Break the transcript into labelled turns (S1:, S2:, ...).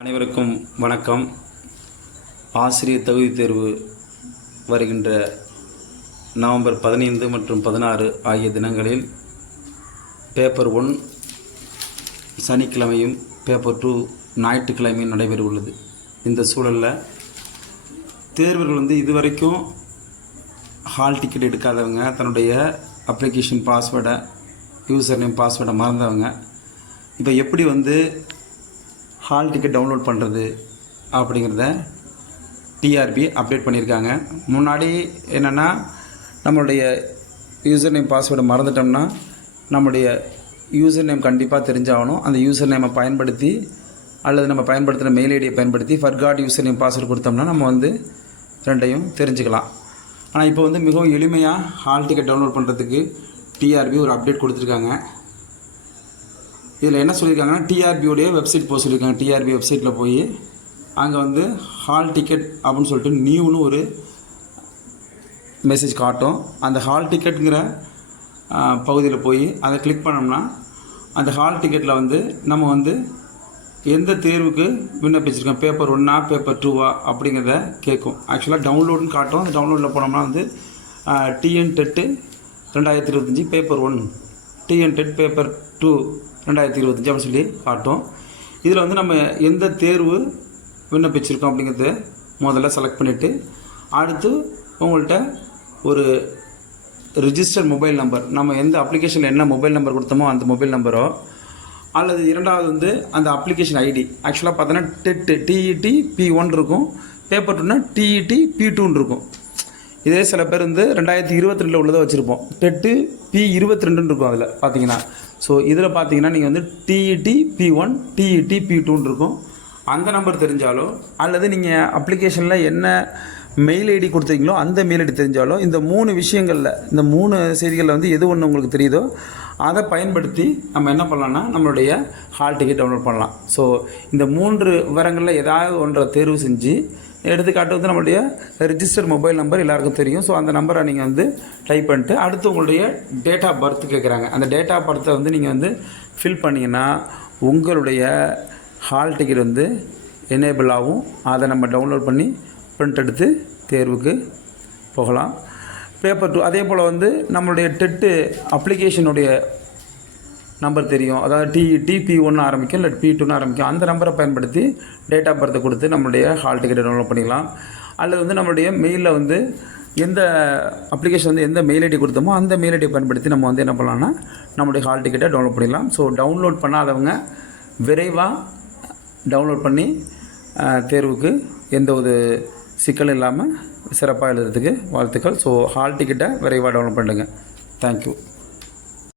S1: அனைவருக்கும் வணக்கம். ஆசிரியர் தகுதி தேர்வு வருகின்ற நவம்பர் பதினைந்து மற்றும் பதினாறு ஆகிய தினங்களில் பேப்பர் ஒன் சனிக்கிழமையும் பேப்பர் டூ ஞாயிற்றுக்கிழமையும் நடைபெற உள்ளது. இந்த சூழலில் தேர்வர்கள் வந்து இதுவரைக்கும் ஹால் டிக்கெட் எடுக்காதவங்க தன்னுடைய அப்ளிகேஷன் பாஸ்வேர்டை யூசர் நேம் பாஸ்வேர்டை மறந்தவங்க. இப்போ எப்படி வந்து ஹால் டிக்கெட் டவுன்லோட் பண்ணுறது அப்படிங்கிறத டிஆர்பி அப்டேட் பண்ணியிருக்காங்க. முன்னாடி என்னென்னா நம்மளுடைய யூசர் நேம் பாஸ்வேர்டை மறந்துட்டோம்னா நம்முடைய யூசர் நேம் கண்டிப்பாக தெரிஞ்சாகணும். அந்த யூசர் நேமை பயன்படுத்தி அல்லது நம்ம பயன்படுத்துகிற மெயில் ஐடியை பயன்படுத்தி ஃபர்காட் யூசர் நேம் பாஸ்வேர்டு கொடுத்தோம்னா நம்ம வந்து ரெண்டையும் தெரிஞ்சுக்கலாம். ஆனால் இப்போ வந்து மிகவும் எளிமையாக ஹால் டிக்கெட் டவுன்லோட் பண்ணுறதுக்கு டிஆர்பி ஒரு அப்டேட் கொடுத்துருக்காங்க. இதில் என்ன சொல்லியிருக்காங்கன்னா டிஆர்பியோடைய வெப்சைட் போக சொல்லியிருக்காங்க. டிஆர்பி வெப்சைட்டில் போய் அங்கே வந்து ஹால் டிக்கெட் அப்படின்னு சொல்லிட்டு நியூன்னு ஒரு மெசேஜ் காட்டும். அந்த ஹால் டிக்கெட்டுங்கிற பகுதியில் போய் அதை கிளிக் பண்ணோம்னா அந்த ஹால் டிக்கெட்டில் வந்து நம்ம வந்து எந்த தேர்வுக்கு விண்ணப்பிச்சிருக்கோம்? பேப்பர் ஒன்றா பேப்பர் டூவா அப்படிங்கிறத கேட்கும். ஆக்சுவலாக டவுன்லோடுன்னு காட்டும். அந்த டவுன்லோடில் போனோம்னா வந்து டிஎன் டெட்டு ரெண்டாயிரத்தி இருபத்தஞ்சி paper one TN TET paper two ரெண்டாயிரத்தி இருபத்தஞ்சி அப்படின்னு சொல்லி காட்டும். இதில் வந்து நம்ம எந்த தேர்வு விண்ணப்பிச்சிருக்கோம் அப்படிங்கிறத முதல்ல செலக்ட் பண்ணிவிட்டு அடுத்து உங்கள்கிட்ட ஒரு ரிஜிஸ்டர் மொபைல் நம்பர் நம்ம எந்த அப்ளிகேஷனில் என்ன மொபைல் நம்பர் கொடுத்தோமோ அந்த மொபைல் நம்பரோ அல்லது இரண்டாவது வந்து அந்த அப்ளிகேஷன் ஐடி ஆக்சுவலாக பார்த்தோன்னா டெட்டு டிஇடி பி ஒன் இருக்கும். பேப்பர் டூனா டிஇடி பி டூன்னு இருக்கும். இதே சில பேர் வந்து ரெண்டாயிரத்தி இருபத்தி ரெண்டில் உள்ளதை வச்சுருப்போம். டெட்டு பி இருபத்தி ரெண்டுன்னு இருக்கும் அதில் பார்த்தீங்கன்னா ஸோ இதில் பார்த்தீங்கன்னா நீங்கள் வந்து TET P one TET P டூன்னு இருக்கும். அந்த நம்பர் தெரிஞ்சாலோ அல்லது நீங்கள் அப்ளிகேஷனில் என்ன மெயில் ஐடி கொடுத்தீங்களோ அந்த மெயில் ஐடி தெரிஞ்சாலோ இந்த மூணு விஷயங்களில் இந்த மூணு செய்திகளில் வந்து எது ஒன்று உங்களுக்கு தெரியுதோ அதை பயன்படுத்தி நம்ம என்ன பண்ணலாம்னா நம்மளுடைய ஹால் டிக்கெட் டவுன்லோட் பண்ணலாம். ஸோ இந்த மூன்று விவரங்களில் ஏதாவது ஒன்றை தேர்வு செஞ்சு எடுத்துக்காட்டு வந்து நம்மளுடைய ரிஜிஸ்டர் மொபைல் நம்பர் எல்லாருக்கும் தெரியும். ஸோ அந்த நம்பரை நீங்கள் வந்து டைப் பண்ணிட்டு அடுத்து உங்களுடைய டேட் ஆஃப் பர்த் கேட்குறாங்க அந்த டேட் ஆஃப் பர்த்தை வந்து நீங்கள் வந்து ஃபில் பண்ணிங்கன்னா உங்களுடைய ஹால் டிக்கெட் வந்து எனேபிள் ஆகும். அதை நம்ம டவுன்லோட் பண்ணி பிரிண்ட் எடுத்து தேர்வுக்கு போகலாம். பேப்பர் டூ அதே போல் வந்து நம்மளுடைய டெட்டு அப்ளிகேஷனுடைய நம்பர் தெரியும். அதாவது டி டிபி ஒன்று ஆரம்பிக்கும் இல்லை பி டூன்னு ஆரம்பிக்கும். அந்த நம்பரை பயன்படுத்தி டேட் ஆஃப் பர்த்தை கொடுத்து நம்மளுடைய ஹால் டிக்கெட்டை டவுன்லோட் பண்ணிக்கலாம். அல்லது வந்து நம்மளுடைய மெயிலில் வந்து எந்த அப்ளிகேஷன் வந்து எந்த மெயில் ஐடி கொடுத்தோமோ அந்த மெயில் ஐடியை பயன்படுத்தி நம்ம வந்து என்ன பண்ணலாம்னா நம்மளுடைய ஹால் டிக்கெட்டை டவுன்லோட் பண்ணிடலாம். ஸோ டவுன்லோட் பண்ணாதவங்க விரைவாக டவுன்லோட் பண்ணி தேர்வுக்கு எந்த ஒரு சிக்கல் இல்லாமல் சிறப்பாக எழுதுறதுக்கு வாழ்த்துக்கள். ஸோ ஹால் டிக்கெட்டை விரைவாக டவுன்லோட் பண்ணுங்கள் தேங்க்யூ